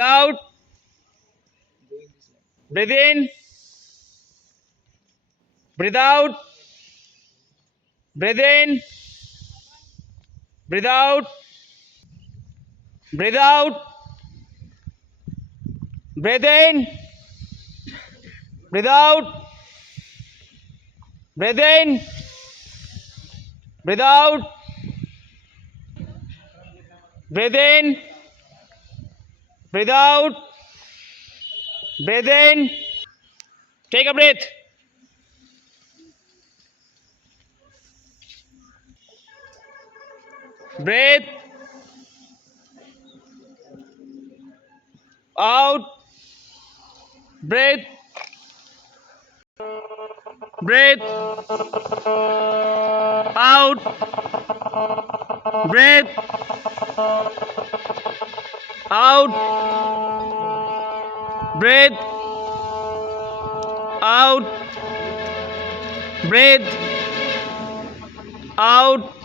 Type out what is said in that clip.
Out. Breathe in. Breathe out. Breathe in. Breathe out. Breathe out. Breathe in. Breathe out. Breathe in. Breathe out. Breathe in. Breathe out. Breathe in. Take a breath. Breathe out. Breathe. Breathe out. Breathe out. Breathe out. Breathe out.